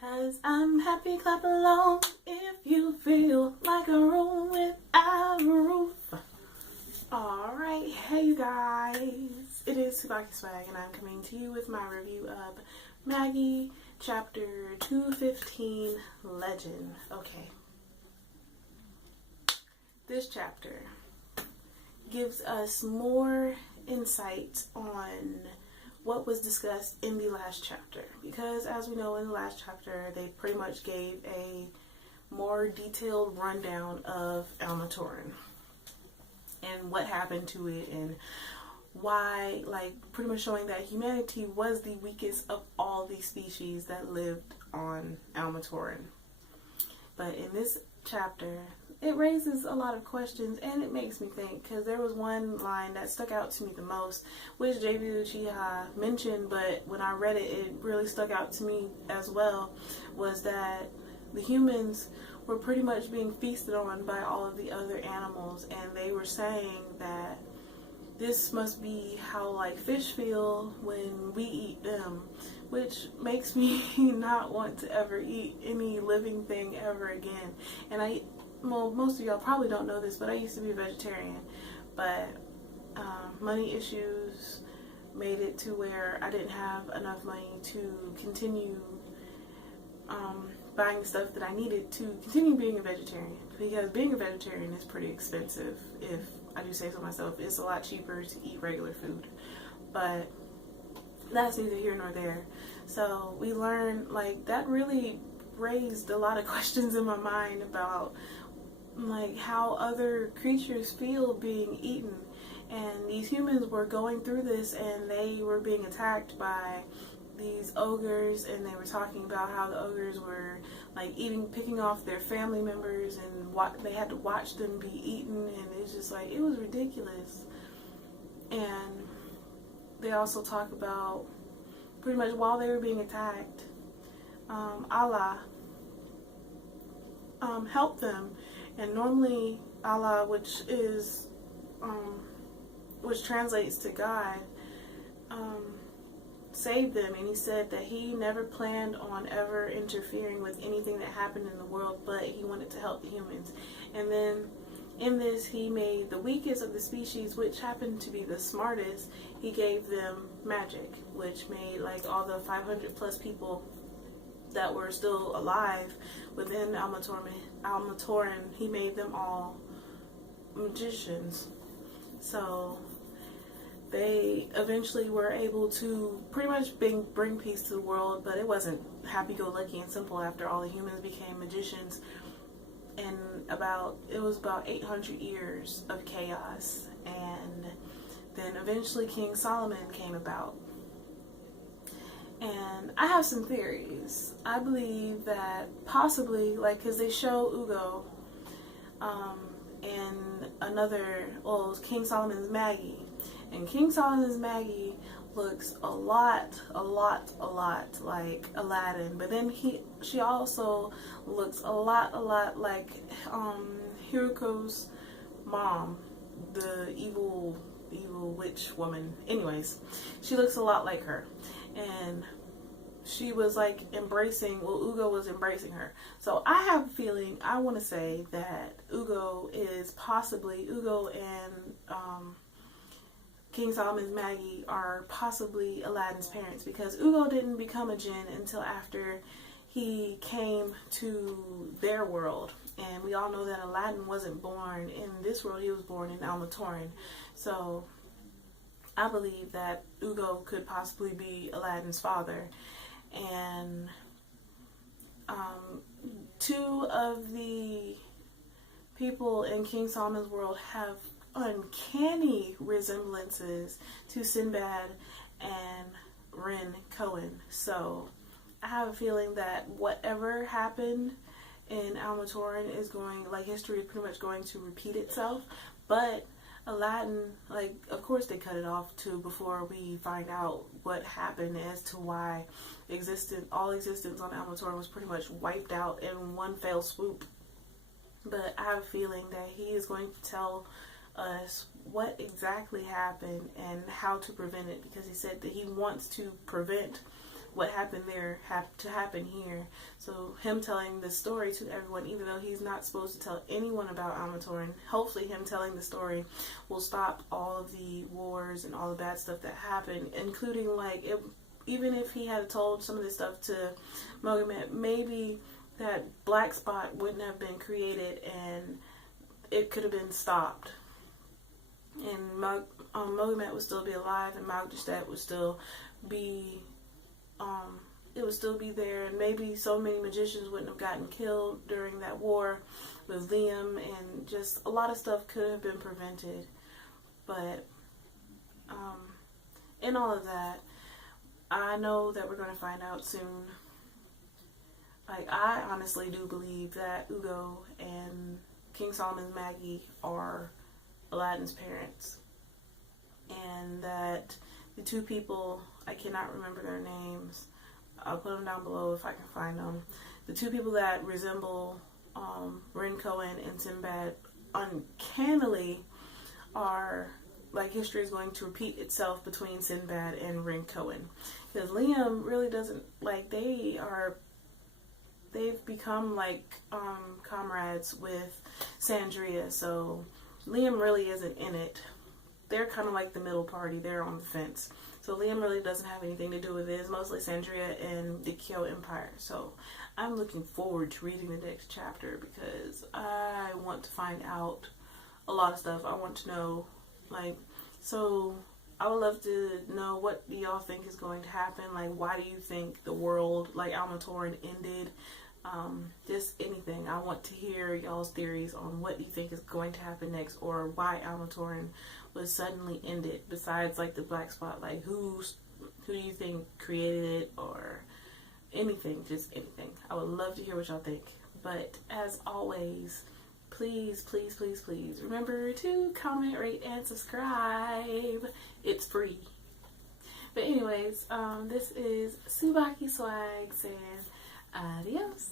'Cause I'm happy, clap along if you feel like a room without a roof. Alright, hey you guys, it is TsubakiSwagg and I'm coming to you with my review of Magi chapter 215 Legend. Okay, this chapter gives us more insight on what was discussed in the last chapter, because as we know, in the last chapter they pretty much gave a more detailed rundown of Almatoran and what happened to it and why, like pretty much showing that humanity was the weakest of all the species that lived on Almatoran. But in this chapter it raises a lot of questions and it makes me think, because there was one line that stuck out to me the most, which JV Uchiha mentioned, but when I read it, it really stuck out to me as well, was that the humans were pretty much being feasted on by all of the other animals, and they were saying that this must be how like fish feel when we eat them, which makes me not want to ever eat any living thing ever again. And well, most of y'all probably don't know this, but I used to be a vegetarian, but money issues made it to where I didn't have enough money to continue buying stuff that I needed to continue being a vegetarian, because being a vegetarian is pretty expensive. If I do say so myself, it's a lot cheaper to eat regular food, but that's neither here nor there. So we learned, like, that really raised a lot of questions in my mind about like how other creatures feel being eaten. And these humans were going through this and they were being attacked by these ogres, and they were talking about how the ogres were like picking off their family members, and they had to watch them be eaten, and it's just like, it was ridiculous. And they also talk about pretty much while they were being attacked, Allah helped them. And normally Allah, which translates to God, saved them, and he said that he never planned on ever interfering with anything that happened in the world, but he wanted to help the humans. And then in this, he made the weakest of the species, which happened to be the smartest, he gave them magic, which made like all the 500 plus people that were still alive within Almatoran, he made them all magicians. So they eventually were able to pretty much bring peace to the world, but it wasn't happy-go-lucky and simple after all the humans became magicians. And it was about 800 years of chaos, and then eventually King Solomon came about. And I have some theories. I believe that possibly, like, because they show Ugo and King Solomon's Magi. And King Solomon's Magi looks a lot like Aladdin. But then she also looks a lot like Hiruko's mom, the evil witch woman. Anyways, she looks a lot like her. And she was like Ugo was embracing her. So I have a feeling, I want to say that Ugo and King Solomon's Magi are possibly Aladdin's parents, because Ugo didn't become a jinn until after he came to their world. And we all know that Aladdin wasn't born in this world, he was born in Almatoran. So I believe that Ugo could possibly be Aladdin's father. And two of the people in King Solomon's world have uncanny resemblances to Sinbad and Ren Cohen. So I have a feeling that whatever happened in Almatoran is history is pretty much going to repeat itself. But Aladdin, like, of course they cut it off before we find out what happened as to why all existence on Almatoran was pretty much wiped out in one fell swoop. But I have a feeling that he is going to tell us what exactly happened and how to prevent it, because he said that he wants to prevent what happened there to happen here. So him telling the story to everyone, even though he's not supposed to tell anyone about Amatoran, hopefully him telling the story will stop all of the wars and all the bad stuff that happened, including like even if he had told some of this stuff to Mogamet, maybe that black spot wouldn't have been created and it could have been stopped. And Mogamet would still be alive, and Magdastet would still be, it would still be there, and maybe so many magicians wouldn't have gotten killed during that war with Liam, and just a lot of stuff could have been prevented. But in all of that, I know that we're going to find out soon. Like, I honestly do believe that Ugo and King Solomon's Magi are Aladdin's parents, and that the two people, I cannot remember their names, I'll put them down below if I can find them, the two people that resemble Ren Cohen and Sinbad uncannily are, like, history is going to repeat itself between Sinbad and Ren Cohen, because Liam really doesn't, like, they've become like comrades with Sandria, so Liam really isn't in it. They're kind of like the middle party. They're on the fence. So Liam really doesn't have anything to do with it. It's mostly Sandria and the Kyo Empire. So I'm looking forward to reading the next chapter because I want to find out a lot of stuff. I want to know, like, so I would love to know what do y'all think is going to happen. Like, why do you think the world, like Amatoran, ended? Just anything. I want to hear y'all's theories on what you think is going to happen next, or why Amatoran was suddenly ended, besides like the black spot. Like, who do you think created it, or anything, just anything. I would love to hear what y'all think. But as always, please, please, please, please remember to comment, rate, and subscribe. It's free. But anyways, this is TsubakiSwagg saying adios.